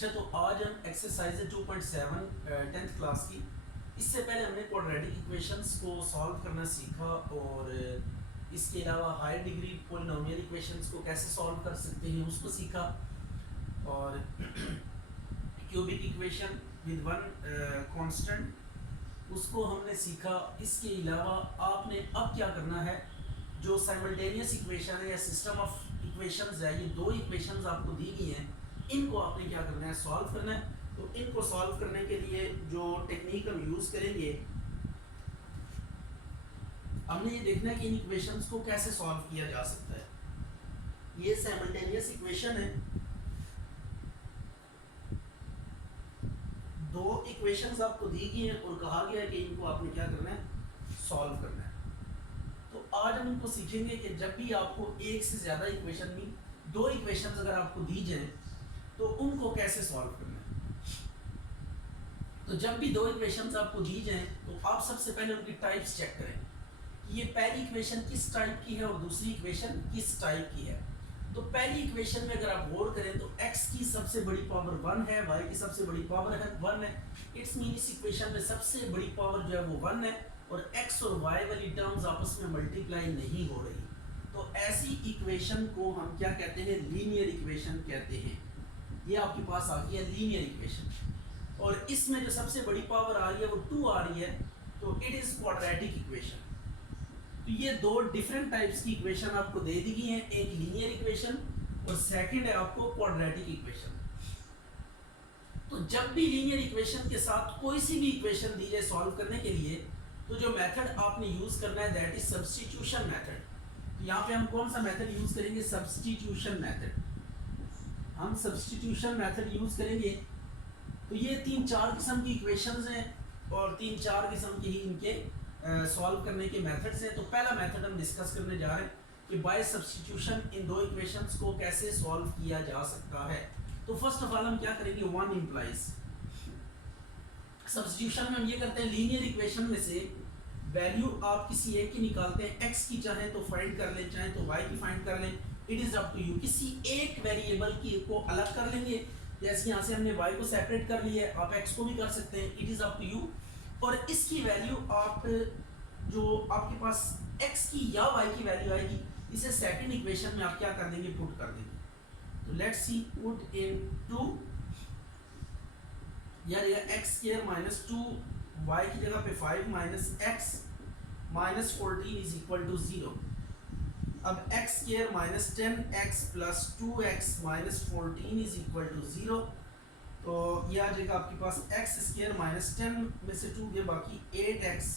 अच्छा, तो आज हम एक्सरसाइज 2.7 10th क्लास की। इससे पहले हमने क्वाड्रेटिक इक्वेशंस को सॉल्व करना सीखा और इसके अलावा हायर डिग्री पॉलिनोमियल इक्वेशंस को कैसे सॉल्व कर सकते हैं उसको सीखा। और cubic equation with one constant उसको हमने सीखा। इसके अलावा आपने अब क्या करना है, जो साइमल्टेनियस इक्वेशन है या सिस्टम ऑफ इक्वेशंस है, ये दो इक्वेशंस आपको दी गई हैं, इनको आपने क्या करना है, सॉल्व करना है। तो इनको सॉल्व करने के लिए जो टेक्निक हम यूज़ करेंगे, हमने ये देखना है कि इन इक्वेशंस को कैसे सॉल्व किया जा सकता है। ये साइमल्टेनियस इक्वेशन है, दो इक्वेशंस आपको दी गई हैं और कहा गया है कि इनको आपने क्या करना है, सॉल्व करना है। तो आज हम इनको सीखेंगे कि जब भी आपको एक से ज़्यादा इक्वेशन में दो इक्वेशंस अगर आपको दी जाए तो उनको कैसे सॉल्व करना है। तो जब भी दो इक्वेशंस आपको दी जाएं तो आप सबसे पहले उनकी टाइप्स चेक करें कि ये पहली इक्वेशन किस टाइप की है और दूसरी इक्वेशन किस टाइप की है। तो पहली इक्वेशन में अगर आप गौर करें तो x की सबसे बड़ी पावर 1 है, y की सबसे बड़ी पावर है 1 है। इट्स मीन इस इक्वेशन में सबसे बड़ी पावर जो है वो 1 है और x और y वाली टर्म्स आपस में मल्टीप्लाई नहीं हो रही। तो ऐसी इक्वेशन को हम क्या कहते हैं, लीनियर इक्वेशन कहते हैं। ये आपके पास आ गई है लीनियर इक्वेशन और इसमें जो सबसे बड़ी पावर आ रही है वो 2 आ रही है, तो इट इज क्वाड्रेटिक इक्वेशन। तो ये दो डिफरेंट टाइप्स की इक्वेशन आपको दे दी गई हैं, एक लीनियर इक्वेशन और सेकंड है आपको क्वाड्रेटिक इक्वेशन। तो जब भी लीनियर इक्वेशन के साथ कोई सी भी इक्वेशन दी जाए सॉल्व करने के लिए, तो जो मेथड आपने यूज करना है दैट इज सब्स्टिट्यूशन मेथड। तो यहाँ पे हम कौन सा मेथड यूज करेंगे, सब्स्टिट्यूशन मेथड। हम सब्स्टिट्यूशन मेथड यूज करेंगे। तो ये 3-4 किस्म की इक्वेशंस हैं और 3-4 किस्म के ही इनके सॉल्व करने के मेथड्स हैं। तो पहला मेथड हम डिस्कस करने जा रहे हैं कि बाय सब्स्टिट्यूशन इन दो इक्वेशंस को कैसे सॉल्व किया जा सकता है। तो फर्स्ट ऑफ ऑल हम क्या करेंगे, वन इम्प्लाइज। सब्स्टिट्यूशन में हम ये करते हैं, लीनियर इक्वेशन में से वैल्यू आप किसी एक की निकालते हैं, x की चाहे तो फाइंड कर लें, चाहे तो y की फाइंड कर लें, it is up to you. किसी एक वेरिएबल की को अलग कर लेंगे, जैसे यहाँ से हमने y को सेपरेट कर लिया है, आप x को भी कर सकते हैं, it is up to you. और इसकी वैल्यू आप जो आपके पास x की या y की वैल्यू आएगी, इसे सेकंड इक्वेशन में आप क्या कर देंगे, पुट कर देंगे। तो let's see, put in two, यार ये x स्क्वायर माइनस 2, y की जगह पे 5 minus x minus 14 is equal to 0। अब x square minus 10x plus 2x minus 14 is equal to 0। तो ये आ जाएगा आपके पास x स्क्वायर माइनस 10 में से 2 गया, बाकी 8x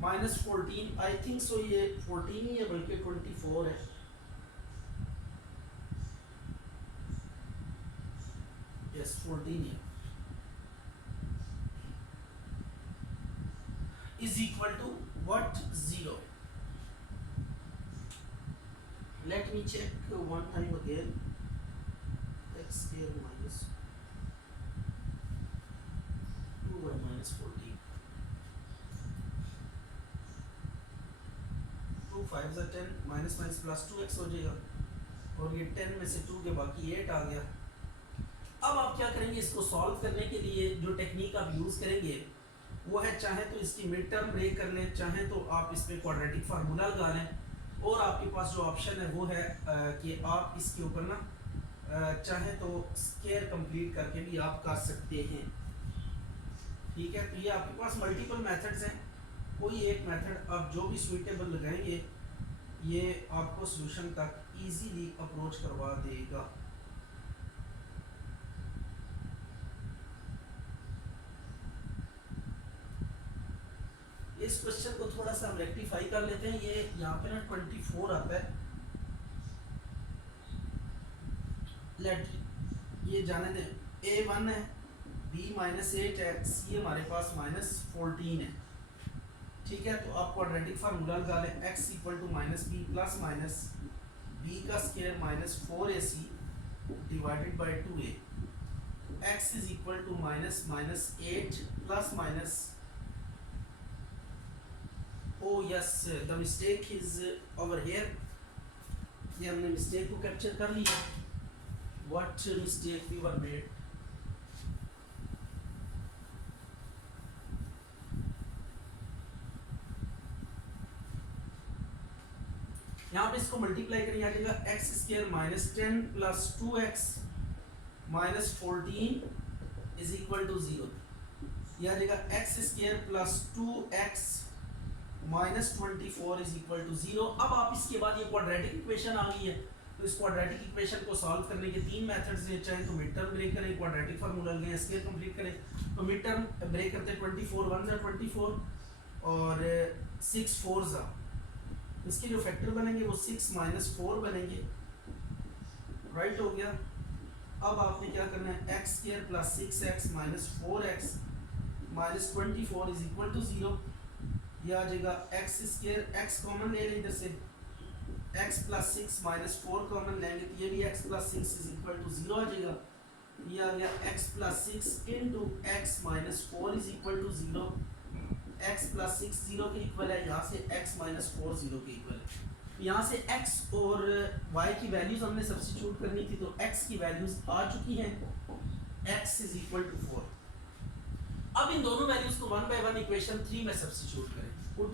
minus 14, I think so ये 14 ही है बल्कि 24 है। यस 14 है, is equal to what, 0। Let me check one time again, x square minus 2y minus 14, 2 5 ज़ा 10, माइनस माइनस प्लस 2x हो जाएगा और ये 10 में से 2 के बाकी 8 आ गया। अब आप क्या करेंगे, इसको सॉल्व करने के लिए जो टेक्निक आप यूज़ करेंगे वो है, चाहे तो इसकी मिड टर्म ब्रेक कर लें, चाहे तो आप इस पर क्वाड्रेटिक फार्मूला लगा लें, और आपके पास जो ऑप्शन है वो है कि आप इसके ऊपर ना चाहे तो स्क्वायर कंप्लीट करके भी आप कर सकते हैं। ठीक है, तो ये आपके पास मल्टीपल मेथड्स हैं, कोई एक मेथड आप जो भी सुइटेबल लगाएंगे ये आपको सॉल्यूशन तक इजीली अप्रोच करवा देगा। इस क्वेश्चन को थोड़ा सा हम रेक्टिफाई कर लेते हैं। ये यहाँ पे ना 24 आता है, लेट ये जाने दें, a1 है, b माइनस 8 है, c हमारे पास माइनस 14 है। ठीक है, तो आप क्वाड्रेटिक फार्मूला लगा लें, x equal to minus B plus minus b का square minus 4ac divided by 2a, x is equal to minus minus 8 plus minus, oh yes, the mistake is over here, ये हमने mistake को capture कर लिया। What mistake we were made? यहाँ पे इसको multiply करेंगे, आ जाएगा X square minus 10 plus 2x minus 14 is equal to 0। यह आ जाएगा X square plus 2x minus 24 is equal to 0। अब आप इसके बाद ये क्वाड्रेटिक इक्वेशन आ गई है, तो इस क्वाड्रेटिक इक्वेशन को सॉल्व करने के तीन मेथड्स हैं, चाहे तो मिड टर्म ब्रेक करें, क्वाड्रेटिक फार्मूला लें, स्क्वायर कंप्लीट करें। तो मिड टर्म ब्रेक करते हैं 24 1 जा 24 और 6 4 जा, इसके जो फैक्टर बनेंगे वो 6 माइनस 4 बनेंगे, राइट हो गया। अब आपने क्या करना है, X square plus 6x minus 4x minus 24 is equal to 0। यह आ जाएगा एक्स स्क्वायर, एक्स कॉमन ले लें इधर से, x प्लस 6 माइनस 4 कॉमन लेंगे तो ये भी x plus 6 is equal to 0 आ जाएगा। ये आ गया x plus 6 into X minus 4 is equal to 0। x plus 6 0 के इक्वल है, यहाँ से x माइनस 4 0 के इक्वल है। यहाँ से x और y की वैल्यूज हमने सब्स्टिट्यूट करनी थी, तो x की वैल्यूज आ चुकी हैं, x इज इक्वल टू 4। अब इन दोनों वैल्यूज को 1 बाय 1 इक्वेशन 3 में सब्स्टिट्यूट करें, पुट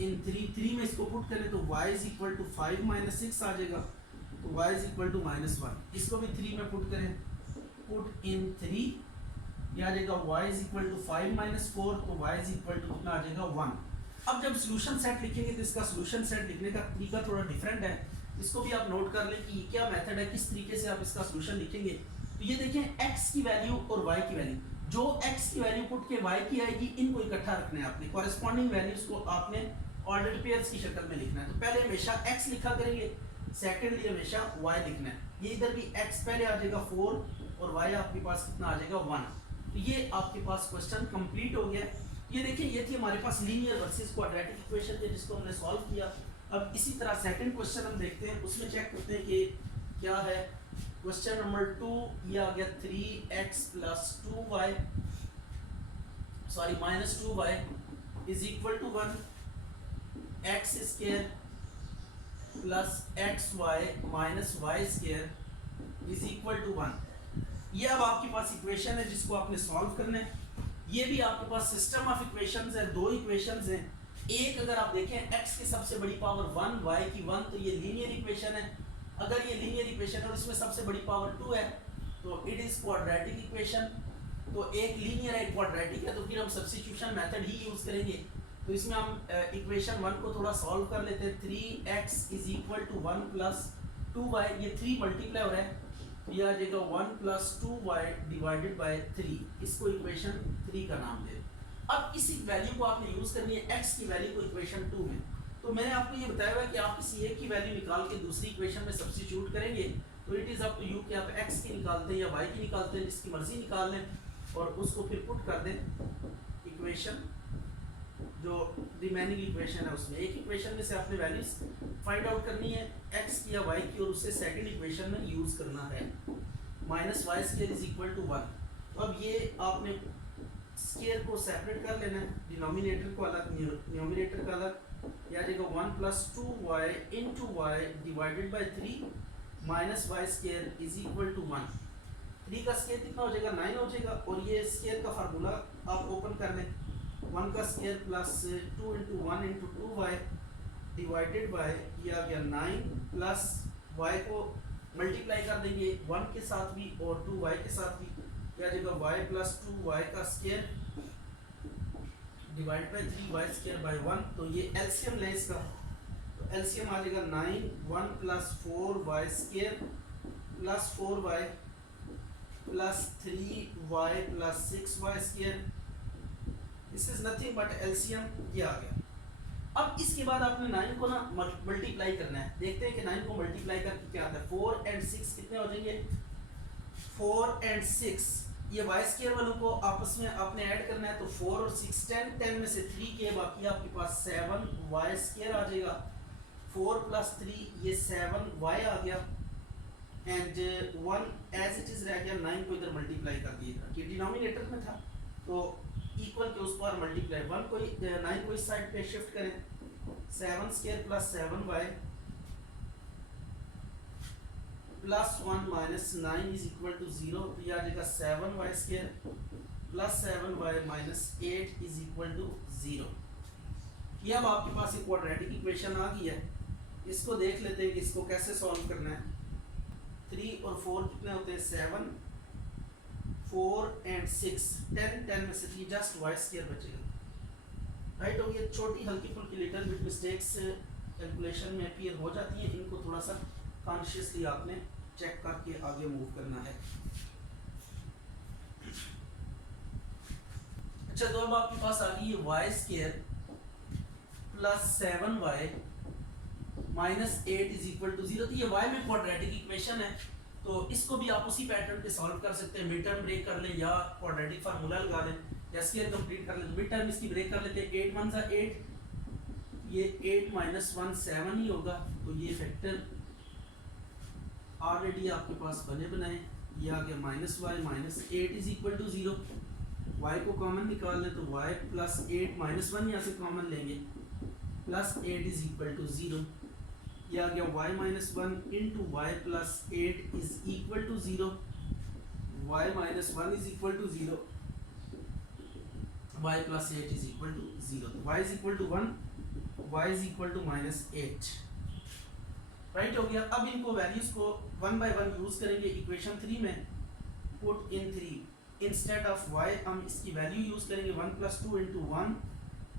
इन 3 में इसको पुट करें तो y is equal to 5 minus 6 आ जाएगा, तो y is equal to minus 1। इसको भी 3 में पुट करें, पुट इन 3, यह आ जाएगा y is equal to 5 minus 4, तो y इज इक्वल टू कितना आ जाएगा 1। अब जब सोल्यूशन सेट लिखेंगे तो इसका सोल्यूशन सेट लिखने का तरीका थोड़ा डिफरेंट है, इसको भी आप नोट कर लें कि क्या मेथड है, किस तरीके से आप इसका सोल्यूशन लिखेंगे। तो ये देखें x की वैल्यू और y की वैल्यू, जो x की वैल्यू पुट के y की आएगी इनको इकट्ठा रखना है आपने, कॉरेस्पॉन्डिंग वैल्यूज को आपने ऑर्डर्ड पेयर्स की शक्ल में लिखना है। तो पहले हमेशा x लिखा करेंगे, सेकंडली हमेशा y लिखना है। ये इधर भी x पहले आ जाएगा 4 और y आपके पास कितना आ जाएगा 1। तो ये आपके पास क्वेश्चन कंप्लीट हो गया। ये देखिए, ये थी हमारे पास लीनियर वर्सेस क्वाड्रेटिक इक्वेशन थे जिसको हमने सॉल्व किया। अब इसी तरह सेकंड क्वेश्चन हम देखते हैं, उसमें चेक करते हैं कि क्या है। क्वेश्चन नंबर 2, ये आ गया 3x plus 2y sorry minus 2y is equal to 1, X square plus X Y minus Y square is equal to 1। ये अब आपके पास इक्वेशन है जिसको आपने सॉल्व करना है। ये भी आपके पास सिस्टम ऑफ इक्वेशंस है, दो इक्वेशंस हैं। एक अगर आप देखें x की सबसे बड़ी पावर 1 y की 1, तो ये लीनियर इक्वेशन है। अगर ये लीनियर इक्वेशन है और इसमें सबसे बड़ी पावर 2 है तो इट इज क्वाड्रेटिक इक्वेशन। तो एक लीनियर है, एक क्वाड्रेटिक है, तो फिर हम सब्स्टिट्यूशन मेथड ही यूज करेंगे। तो इसमें हम इक्वेशन 1 को थोड़ा सॉल्व कर लेते हैं। 3x is equal to 1 plus 2y, ये 3 मल्टीप्लाई हो रहा है, ये आ जाएगा 1 प्लस 2y डिवाइडेड बाय 3, इसको इक्वेशन 3 का नाम दे। अब इस वैल्यू को आपने यूज करनी है x की वैल्यू को इक्वेशन 2 में। तो मैंने आपको ये बताया हुआ है कि आप किसी एक की वैल्यू निकाल के दूसरी इक्वेशन में सब्स्टिट्यूट करेंगे, तो it is up to you कि आप x की निकालते हैं या y की निकालते हैं, जिसकी मर्जी निकाल लें और उसको फिर पुट कर दें इक्वेशन जो रिमेनिंग इक्वेशन है उसमें। एक इक्वेशन में से आपने वैल्यूज फाइंड आउट करनी है x की या y की और उसे सेकंड इक्वेशन में यूज करना है। Minus Y square is equal to 1। तो अब ये आपने स्क्वायर को सेपरेट कर लेना है, डिनोमिनेटर को अलग न्यूमरेटर का अलग। यह आ जाएगा 1 plus 2y into Y divided by 3 minus Y square is equal to 1। 3 का स्क्वायर कितना हो जाएगा 9 हो जाएगा, और ये स्क्वायर का फार्मूला आप ओपन कर लें। 1 का square plus 2 into 1 into 2y divided by, ये आ गया 9 प्लस y को मल्टीप्लाई कर देंगे 1 के साथ भी और 2y के साथ भी, क्या आ जाएगा y प्लस 2y का square divide by 3y square by 1। तो ये एलसीएम ले इसका, तो एलसीएम आ जाएगा 9 1 plus 4y square plus 4y plus 3y plus 6y square, this is nothing but LCM, ये आ गया। अब इसके बाद आपने 9 को ना मल्टीप्लाई करना है। देखते हैं कि 9 को मल्टीप्लाई करके क्या आता है। 4 एंड 6 कितने हो जाएंगे, 4 एंड 6, ये वाई स्क्वायर वालों को आपस में आपने ऐड करना है। तो 4 और 6 10, 10 में से 3 के बाकी आपके पास 7 वाई स्क्वायर आ जाएगा। 4 प्लस 3 ये 7 वाई आ गया एंड 1 एज इट इज रह गया। 9 को इधर मल्टीप्लाई कर दिएगा कि डिनोमिनेटर में था तो इक्वल के उस पर मल्टीप्लाई 1 को 9 को इस साइड पे शिफ्ट करें। 7 square plus 7y plus 1 minus 9 is equal to 0। तो ये आ जाएगा 7y square plus 7y minus 8 is equal to 0। ये अब आपके पास एक क्वाड्रेटिक इक्वेशन आ गई है। इसको देख लेते हैं कि इसको कैसे सॉल्व करना है। 3 और 4 कितने होते हैं 7, 4 एंड 6, 10, 10 में से 3 जस्ट वाई स्क्वायर बचेगा, राइट। और ये छोटी हल्की फुल्की लिटिल बिट मिस्टेक्स कैलकुलेशन में अपीयर हो जाती है, इनको थोड़ा सा कॉन्शियसली आपने चेक करके आगे मूव करना है। अच्छा, तो अब आपके पास आ गई है Y square plus 7y minus 8 is equal to 0। तो ये y में क्वाड्रेटिक इक्वेशन है, तो इसको भी आप उसी पैटर्न पे सॉल्व कर सकते हैं। मिड टर्म ब्रेक कर लें या क्वाड्रेटिक फार्मूला लगा लें या स्क्वायर कंप्लीट कर लें। मिड टर्म इसकी ब्रेक कर लेते हैं। 8 1 जा 8, ये 8 माइनस 1 7 ही होगा, तो ये फैक्टर ऑलरेडी आपके पास बने बनाए। ये आ गया minus Y minus 8 is equal to 0। y को कॉमन निकाल लें तो y प्लस 8 माइनस 1 यहाँ से कॉमन लेंगे, प्लस 8 इज इक्वल टू 0। ये आ गया y minus 1 into Y plus 8 is equal to 0। y minus 1 is equal to 0, y plus 8 is equal to 0। तो y is equal to 1, y is equal to minus 8, right हो गया। अब इनको values को one by one use करेंगे। Equation 3 में put in 3 instead of y हम इसकी वैल्यू यूज करेंगे 1 प्लस 2 इंटू 1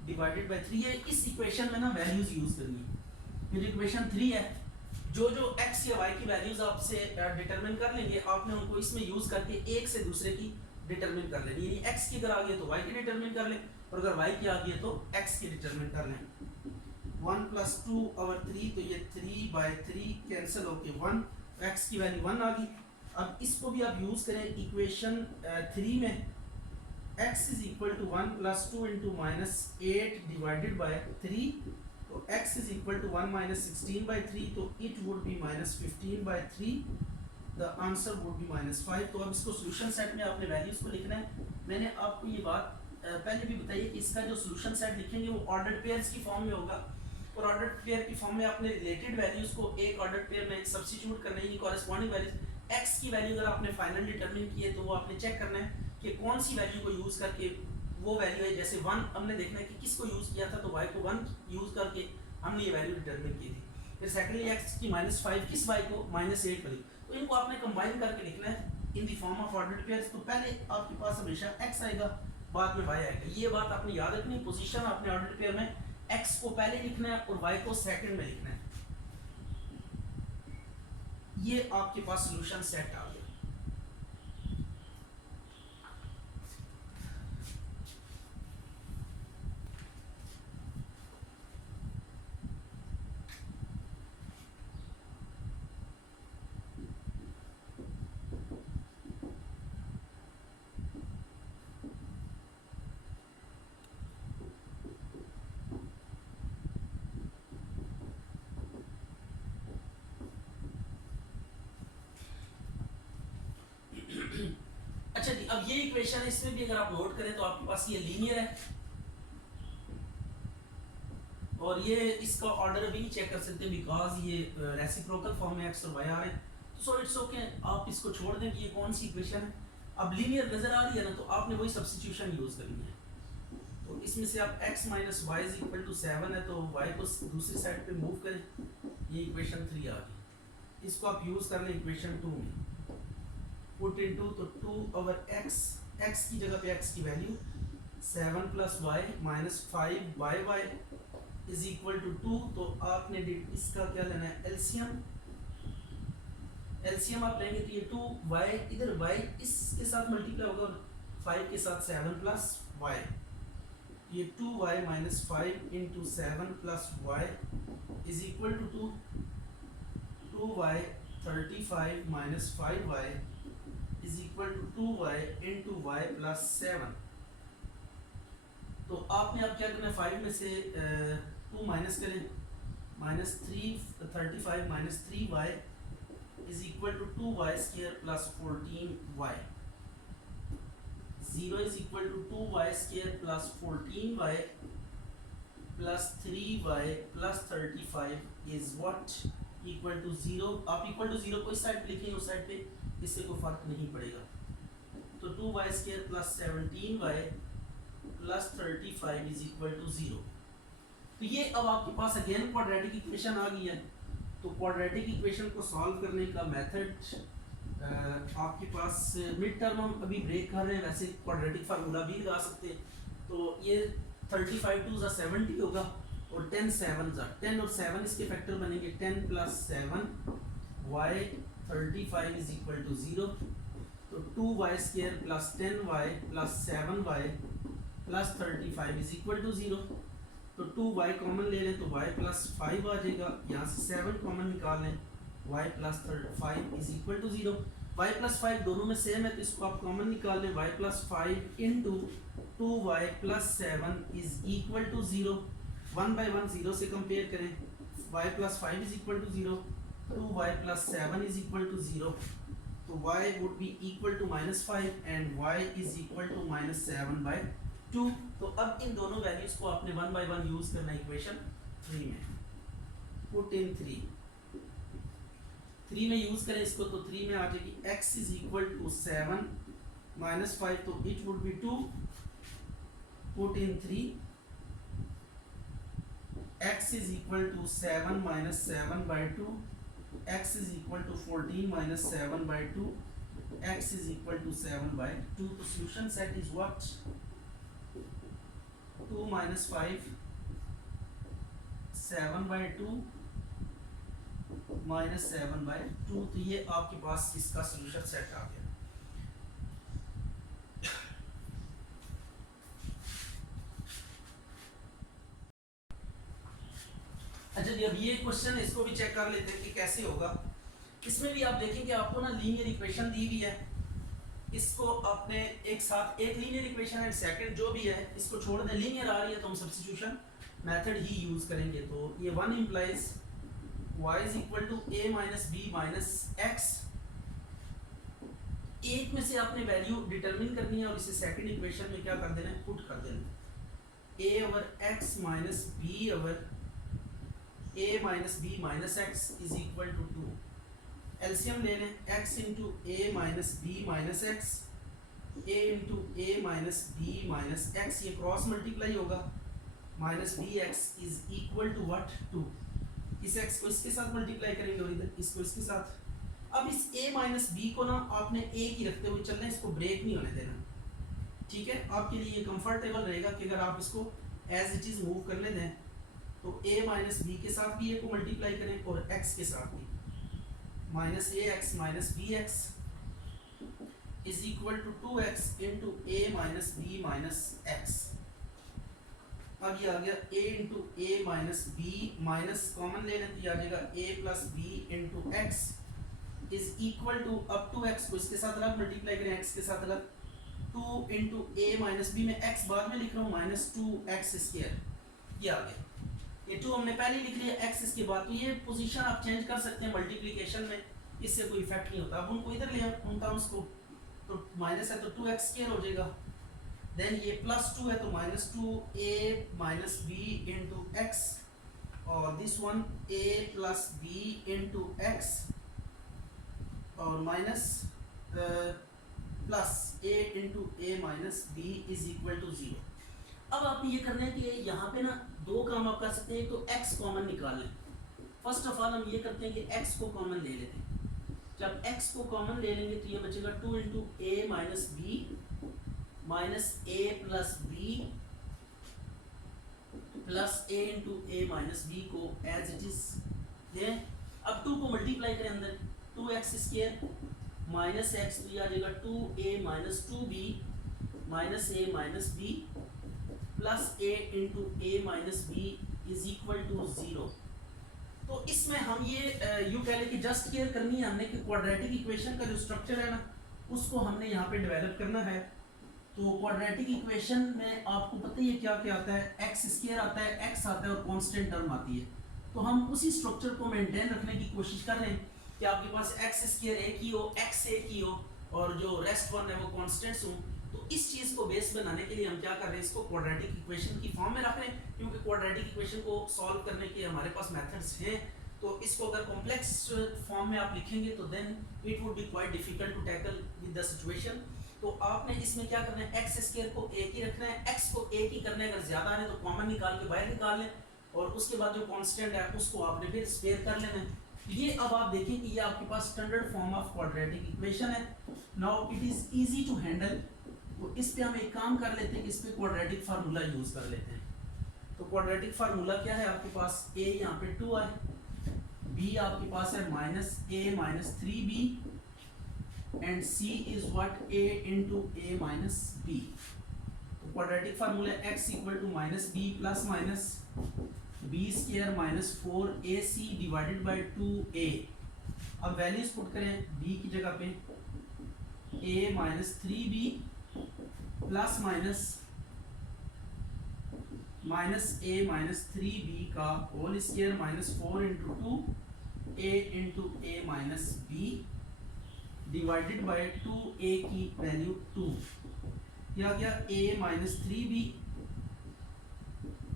डिवाइडेड बाई 3 है। इस इक्वेशन में ना वैल्यूज यूज करनी है। फिर इक्वेशन 3 है, जो x या y की वैल्यूज आपसे डिटरमिन कर लेंगे, आपने उनको इसमें यूज करके एक से दूसरे की डिटरमिन कर लेनी। यानी x की अगर आ गई तो y की डिटरमिन कर लें, और अगर y की आ गई तो x की डिटरमिन कर लें। 1 प्लस 2 ओवर 3, तो ये 3 बाई 3 कैंसिल होके 1, x की वैल्यू 1 आ गई। अब इसको भी आप यूज करें इक्वेशन 3 में, x is equal to 1 plus 2 into minus 8 divided by 3, तो x is equal to 1 minus 16 by 3, तो it would be minus 15 by 3, the answer would be minus 5। तो अब इसको सोल्यूशन सेट में आपने वैल्यूज को लिखना है। मैंने आपको ये बात पहले भी बताई कि इसका जो सोल्यूशन सेट लिखेंगे वो ऑर्डर्ड पेयर्स की फॉर्म में होगा, और ऑर्डर्ड पेयर की फॉर्म में आपने रिलेटेड वैल्यूज को एक ऑर्डर्ड पेयर में सब्स्टिट्यूट करना है। कॉरेस्पॉन्डिंग वैल्यूज x की वैल्यू अगर आपने फाइनल डिटरमिन की है तो वो आपने चेक करना है कि कौन सी वैल्यू को यूज करके वो वैल्यू है। जैसे 1 हमने देखना है कि किसको यूज किया था, तो y को 1 यूज करके हमने ये वैल्यू डिटरमिन की थी। फिर सेकेंडली x की माइनस 5 किस y को माइनस 8 पर, तो इनको आपने कंबाइन करके लिखना है in the form of ordered pairs. तो पहले आपके पास हमेशा x आएगा, बाद में y आएगा। ये बात आपने याद रखनी। पोजीशन आपने ऑर्डर्ड पेयर में x को पहले लिखना है और y को सेकंड में लिखना है। ये आपके पास सॉल्यूशन सेट आ गया। अच्छा जी, अब ये इक्वेशन है, इसमें भी अगर आप नोट करें तो आपके पास ये लीनियर है, और ये इसका ऑर्डर अभी नहीं चेक कर सकते बिकॉज ये रेसिप्रोकल फॉर्म में x और y आ रहे हैं। तो सो इट्स ओके, आप इसको छोड़ दें कि ये कौन सी इक्वेशन है। अब लीनियर नजर आ रही है ना, तो आपने वही सब्स्टिट्यूशन यूज करनी है। तो इसमें से आप x minus Y is equal to 7 है, तो y को दूसरी साइड पे मूव करें, ये इक्वेशन 3 आ गई। इसको आप यूज कर लें इक्वेशन 2 में, पुट इनटू, तो 2 ओवर x की जगह पे x की value 7 plus Y minus 5 by Y is equal to 2। तो आपने इसका क्या लेना है एलसीएम। एलसीएम आप लेंगे तो ये 2y, इधर y इसके साथ मल्टीप्लाई होगा और 5 के साथ 7 प्लस y, ये 2y minus 5 into 7 plus y is equal to 2y 35 minus 5y is equal to 2y into y plus 7। तो आपने अब क्या करना है, 5 में से 2 माइनस करें, minus 35 minus 3y is equal to 2y square plus 14y। 0 is equal to 2y square plus 14y plus 3y plus 35 is what equal to 0। आप इक्वल टू 0 को इस साइड पे लिखेंगे, उस साइड पे इससे कोई फर्क नहीं पड़ेगा। तो 2y square plus 17y plus 35 is equal to 0। तो ये अब आपके पास अगेन क्वाड्रेटिक इक्वेशन आ गई है। तो क्वाड्रेटिक इक्वेशन को सॉल्व करने का मेथड आपके पास मिड टर्म हम अभी ब्रेक कर रहे हैं, वैसे क्वाड्रेटिक फार्मूला भी लगा सकते हैं। तो ये 35 2 70 होगा और 10 7 10 और 7 इसके फैक्टर बनेंगे। 10 + 7 y 35 इज इक्वल टू 0। तो 2y² + 10y + 7y + 35 is equal to 0। तो 2y कॉमन ले लें तो y + 5 आ जाएगा, यहाँ से 7 कॉमन निकाल लें, y + 5 is equal to 0। y + 5 दोनों में सेम है तो इसको आप कॉमन निकाल लें, y + 5 into 2y + 7 is equal to 0। 1 by 1 0 से कंपेयर करें, y + 5 is equal to 0, 2y + 7 is equal to 0। तो y would be equal to -5 and y is equal to -7/2। तो अब इन दोनों वैल्यूज को आपने 1 by 1 यूज करना है इक्वेशन 3 में। पुट इन 3 में यूज करें इसको तो 3 में आ जाएगी x is equal to 7 -5, तो it would be 2। Put in 3, x is equal to 7 - 7/2, x is equal to 14 - 7/2, x is equal to 7/2। तो solution set is what? 2 - 5 7/2 - 7/2। तो ये आपके पास इसका solution set आ गया। अच्छा जी, अब ये क्वेश्चन है, इसको भी चेक कर लेते हैं कि कैसे होगा। इसमें भी आप देखेंगे आपको ना लीनियर इक्वेशन दी हुई है, इसको आपने एक साथ एक लीनियर इक्वेशन एंड सेकंड जो भी है इसको छोड़ दें, लीनियर आ रही है तो हम सब्स्टिट्यूशन मेथड ही यूज करेंगे। तो ये 1 implies y is equal to a minus b minus x। एक में से आपने वैल्यू डिटरमिन करनी है और इसे सेकंड इक्वेशन में क्या कर देना है, पुट कर देना है। a over x minus b over a minus b minus x is equal to 2। LCM ले लें, x into a minus b minus x, a into a minus b minus x, ये क्रॉस मल्टीप्लाई होगा, minus bx is equal to what? 2। इस x को इसके साथ multiply करेंगे और इधर इसको इसके साथ। अब इस a minus b को ना आपने एक ही रखते हुए चलना है, इसको ब्रेक नहीं होने देना। ठीक है, आपके लिए ये कंफर्टेबल रहेगा कि अगर आप इसको एज इट इज मूव करने दें तो a minus b के साथ भी a को मल्टीप्लाई करें और x के साथ भी, minus ax minus bx is equal to 2x into a minus b minus x। अब ये आ गया a into a minus b minus common ले लें तो ये आ जाएगा a plus b into x is equal to, अब 2x को इसके साथ अलग मल्टीप्लाई करें, x के साथ अलग, 2 into a minus b में x बाद में लिख रहा हूँ minus 2x स्क्वायर, ये आ गया। ये 2 हमने पहले लिख लिया, x इसके बाद। तो ये पोजीशन आप चेंज कर सकते हैं मल्टीप्लिकेशन में, इससे कोई इफेक्ट नहीं होता। अब उनको इधर ले उन टर्म्स को, तो माइनस है तो 2x स्क्वायर हो जाएगा, देन ये +2 है तो -2a minus b into x, और this one a plus b into x और minus plus a into a minus b is equal to 0। अब आपने ये करना है कि यहाँ पे ना दो काम आप कर सकते हैं, तो x कॉमन निकाल लें। फर्स्ट ऑफ ऑल हम ये करते हैं कि x को कॉमन ले लेते हैं। जब x को कॉमन ले लेंगे तो ये बचेगा 2 into a minus b minus a plus b plus a into a minus b को एज इट इज दें। अब 2 को मल्टीप्लाई करें अंदर, 2x स्क्वायर माइनस x, तो ये आ जाएगा 2a minus 2b minus a minus b plus a into a minus B is equal to 0। तो इसमें हम ये यूँ कह लें कि जस्ट केयर करनी है हमने कि क्वाड्रेटिक इक्वेशन का जो स्ट्रक्चर है ना उसको हमने यहाँ पे डेवलप करना है। तो क्वाड्रेटिक इक्वेशन में आपको पता ही है क्या क्या आता है, एक्स स्क्वायर आता है, एक्स आता है और कांस्टेंट टर्म आती है। तो हम उसी स्ट्रक्चर को मेंटेन रखने की कोशिश कर रहे हैं कि आपके पास एक्स स्क्वायर एक ही हो, एक्स एक ही हो और जो रेस्ट वन है वो कांस्टेंट्स हो। तो इस चीज़ को बेस बनाने के लिए हम क्या कर रहे हैं, इसको क्वाड्रेटिक इक्वेशन की फॉर्म में रख रहे हैं, क्योंकि क्वाड्रेटिक इक्वेशन को सॉल्व करने के हमारे पास मेथड्स हैं। तो इसको अगर कॉम्प्लेक्स फॉर्म में आप लिखेंगे तो then it would be quite difficult to tackle with the situation. तो आपने इसमें क्या करना है, एक्स स्क्वायर को एक ही रखना है, एक्स को एक ही करना है, अगर ज़्यादा है तो कॉमन निकाल के बाहर निकाल लें, और उसके बाद जो कांस्टेंट है उसको आपने फिर स्क्वायर कर लेना है। ये अब आप देखें कि ये आपके पास standard form of quadratic equation है। Now it is easy to handle. तो इस पे हम एक काम कर लेते हैं कि इस पे क्वाड्रेटिक फार्मूला यूज कर लेते हैं। तो क्वाड्रेटिक फार्मूला क्या है आपके पास, a यहाँ पे 2 है, b आपके पास है -a-3b and c is what a into a minus b। तो quadratic formula x equal to -b plus minus b square minus 4ac divided by 2a। अब वैल्यूज पुट करें b की जगह पे a -3b प्लस -a-3b का whole square -4 into 2a into a minus b divided by 2a की value 2। यह आ गया a-3b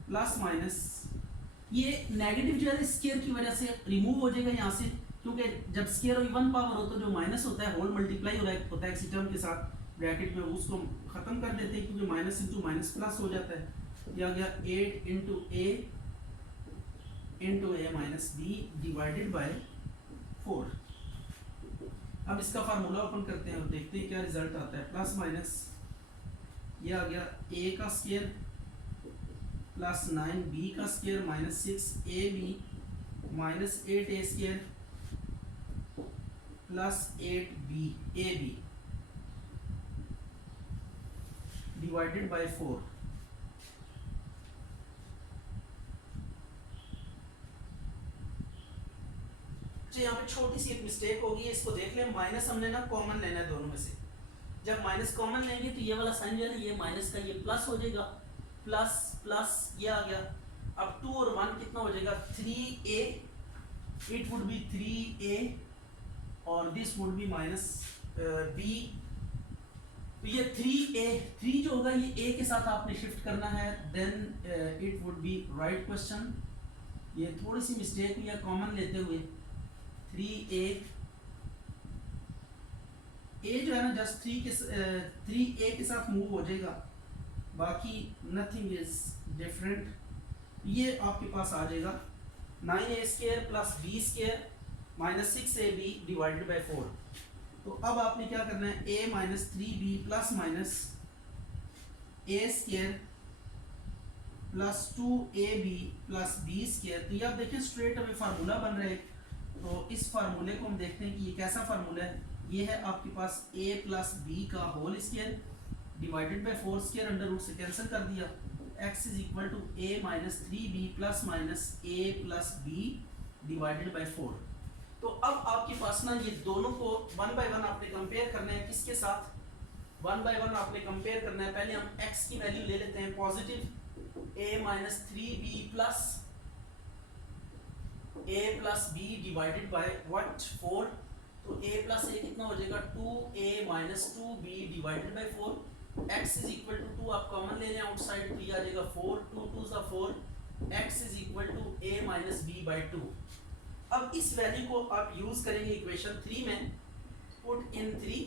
plus minus, ये नेगेटिव जो है स्क्वायर की वजह से रिमूव हो जाएगा यहाँ से, क्योंकि जब स्क्वायर इवन पावर हो तो जो माइनस होता है होल मल्टीप्लाई होता है किसी टर्म के साथ ब्रैकेट में, उसको खत्म कर देते हैं क्योंकि माइनस इंटू माइनस प्लस हो जाता है। यह आ गया 8 into a minus b divided by 4। अब इसका फार्मूला ओपन करते हैं और देखते हैं क्या रिजल्ट आता है। प्लस माइनस ये आ गया a का स्क्वायर प्लस 9b का square minus 6ab minus 8a square plus 8ab divided by 4। यहाँ पे छोटी सी एक मिस्टेक होगी, इसको देख लें। माइनस हमने ना कॉमन लेना है दोनों में से। जब माइनस कॉमन लेंगे तो ये वाला साइन जो है ना, ये माइनस का ये प्लस हो जाएगा, प्लस प्लस ये आ गया। अब 2 और 1 कितना हो जाएगा 3a, it would B 3a और this would be minus b। तो ये 3 जो होगा ये a के साथ आपने शिफ्ट करना है, then it would be right question. ये थोड़ी सी मिस्टेक हुई है कॉमन लेते हुए। 3a जो है ना जस्ट 3a के साथ मूव हो जाएगा, बाकी नथिंग इज डिफरेंट। ये आपके पास आ जाएगा 9a square plus b square minus 6ab divided by 4। तो अब आपने क्या करना है, a-3b plus minus a square plus 2ab plus b square. तो ये आप देखें स्ट्रेट अवे फार्मूला बन रहा है। तो इस फार्मूले को हम देखते हैं कि ये कैसा फार्मूला है। ये है आपके पास a प्लस b का whole square divided by 4 square, under root से कैंसिल कर दिया। x is equal to a-3b plus minus a plus b divided by 4। तो अब आपके पास ना ये दोनों को 1 बाय 1 आपने कंपेयर करना है। किसके साथ 1 बाय 1 आपने कंपेयर करना है। पहले हम x की वैल्यू ले लेते हैं positive, a-3b plus a plus b divided by what 4। तो a प्लस a कितना हो जाएगा 2a minus 2b divided by 4। x is equal to 2 आप कॉमन ले लें आउटसाइड, तो ये आ जाएगा 4, 2 2 सा 4, x is equal to a minus b by 2। अब इस वैल्यू को आप यूज करेंगे इक्वेशन 3 में, पुट इन 3।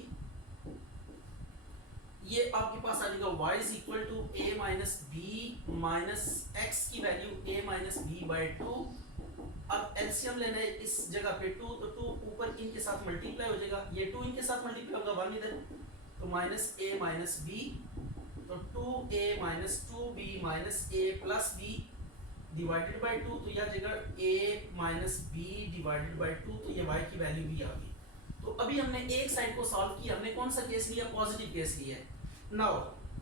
ये आपके पास आ जाएगा y is equal to a minus b minus x की value a minus b by 2। अब एलसीएम लेना है इस जगह पे 2, तो 2 ऊपर इनके साथ मल्टीप्लाई हो जाएगा, ये 2 इनके साथ मल्टीप्लाई होगा 1 इधर, तो माइनस a माइनस b, तो 2a minus 2b minus a plus b divided bye 2। तो यह जगह a minus b divided bye 2, तो ये y की वैल्यू भी आ गई। तो अभी हमने एक साइड को सॉल्व किया, हमने कौन सा केस लिया, पॉजिटिव केस लिया है। नाउ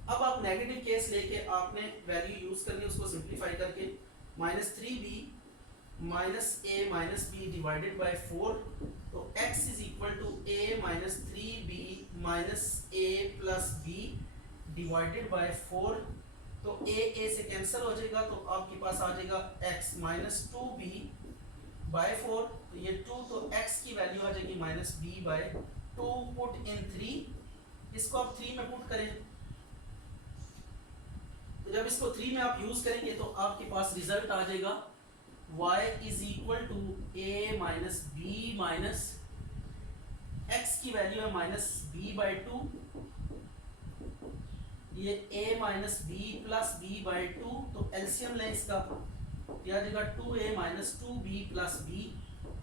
अब आप नेगेटिव केस लेके आपने वैल्यू यूज करनी है, उसको सिंपलीफाई करके -3b minus a minus b divided by 4। तो x is equal to a minus 3b minus a plus b divided by 4। तो a से कैंसिल हो जाएगा, तो आपके पास आ जाएगा x माइनस 2b बाय 4। तो ये 2, तो x की वैल्यू आ जाएगी minus b by 2, put in 3। इसको आप 3 में पुट करें, तो जब इसको 3 में आप यूज करेंगे तो आपके पास रिजल्ट आ जाएगा y is equal to a minus b minus x की वैल्यू है माइनस b बाय 2, ये a minus b plus b by 2। तो एलसीएम लें इसका, तो आ जाएगा 2a minus 2b plus b,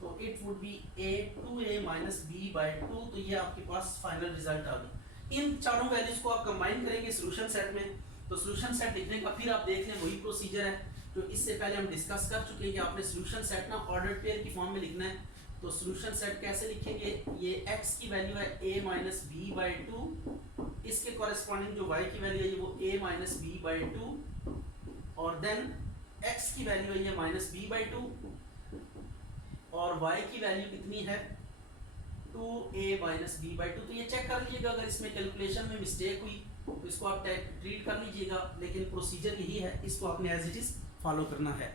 तो it would be a 2a minus b by 2। तो ये आपके पास फाइनल रिजल्ट आ गया। इन चारों वैल्यूज को आप कंबाइन करेंगे सोल्यूशन सेट में, तो सोल्यूशन सेट लिखने का फिर आप देख लें वही प्रोसीजर है जो इससे पहले हम डिस्कस कर चुके हैं कि आपने सोल्यूशन सेट ना ऑर्डर पेयर की फॉर्म में लिखना है। तो सोल्यूशन सेट कैसे लिखेंगे, ये x की वैल्यू है a माइनस बी बाई 2, इसके कॉरेस्पॉन्डिंग जो y की वैल्यू है वो a माइनस बी बाई 2, और देन x की वैल्यू है ये माइनस बी बाई 2, और y की वैल्यू कितनी है 2a माइनस बी बाई 2। तो ये चेक कर लीजिएगा, अगर इसमें कैलकुलेशन में मिस्टेक हुई तो इसको आप ट्रीट कर लीजिएगा, लेकिन प्रोसीजर यही है, इसको आपने एज इट इज फॉलो करना है।